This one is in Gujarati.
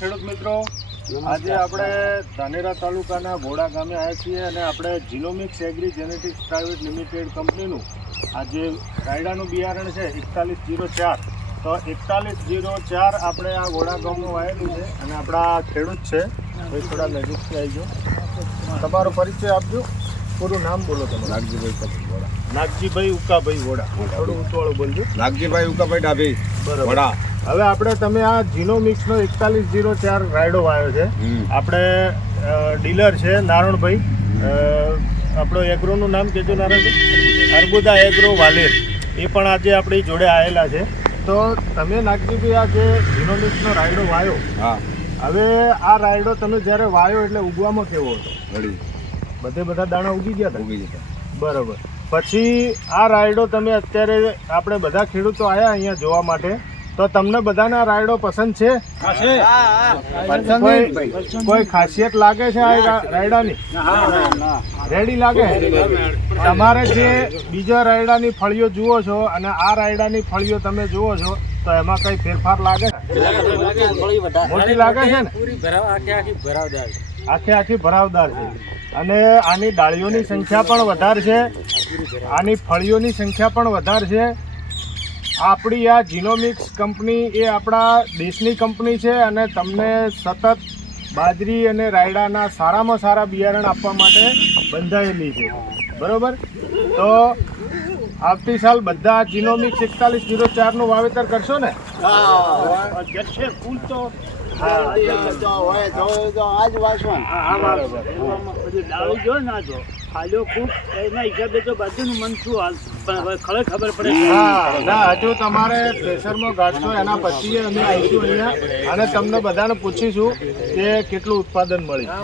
ખેડૂત મિત્રો, આજે આપણે ધાનેરા તાલુકાના ભોડા ગામે આવ્યા છીએ અને આપણે Genomics Agri Genetics Private Limited કંપનીનું આ જે રાયડાનું બિયારણ છે 4104, તો 4104 આપણે આ ભોડા ગામમાં વાવેલું છે અને આપણા ખેડૂત છે ભાઈ, થોડા નજીકથી આવી જાઓ, તમારો પરિચય આપજો, પૂરું નામ બોલો તમે. નાગજીભાઈ ઉકાભાઈ વોડા. થોડું ઊંચું બોલજો. નાગજીભાઈ ઉકાભાઈ ડાભી બરાબર. હવે આપણે તમે આ જીનોમિક્સનો 4104 રાયડો વાવ્યો છે. આપણે ડીલર છે નારણભાઈ, આપણો એગ્રોનું નામ કહેજો નારણભાઈ. અર્બુદા એગ્રો વાલેર, એ પણ આજે આપણી જોડે આવેલા છે. તો તમે નાગજીભાઈ આ જે જીનોમિક્સનો રાયડો વાવ્યો, હવે આ રાયડો તમે જ્યારે વાવ્યો એટલે ઉગવામાં કેવો હતો? બધા દાણા ઉગી ગયા હતા? બરાબર. પછી આ રાયડો તમે અત્યારે આપણે બધા ખેડૂતો આવ્યા અહીંયા જોવા માટે, તો તમને બધાને આ રાયડો પસંદ છે? કોઈ ખાસિયત લાગે છે આ રાયડાની? રેડી લાગે? તમારે જે બીજા રાયડાની ફળીઓ જુઓ છો અને આ રાયડાની ફળીઓ તમે જુઓ છો, તો એમાં કઈ ફેરફાર લાગે? મોટી લાગે છે ને? આખે આખી ભરાવદાર છે અને આની ડાળીઓની સંખ્યા પણ વધારે છે, આની ફળીઓની સંખ્યા પણ વધારે છે. આપણી આ જીનોમિક્સ કંપની એ આપણા દેશની કંપની છે અને તમને સતત બાજરી અને રાયડાના સારામાં સારા બિયારણ આપવા માટે બંધાયેલી છે. બરાબર. તો આવતી સાલ બધા જીનોમિક્સ 4104નું વાવેતર કરશો ને? ફૂલ તો હજુ તમારે પ્રેશરમાં ગાઢશો, એના પછી અમે આવીશું અહીંયા અને તમને બધાને પૂછીશું કે કેટલું ઉત્પાદન મળ્યું.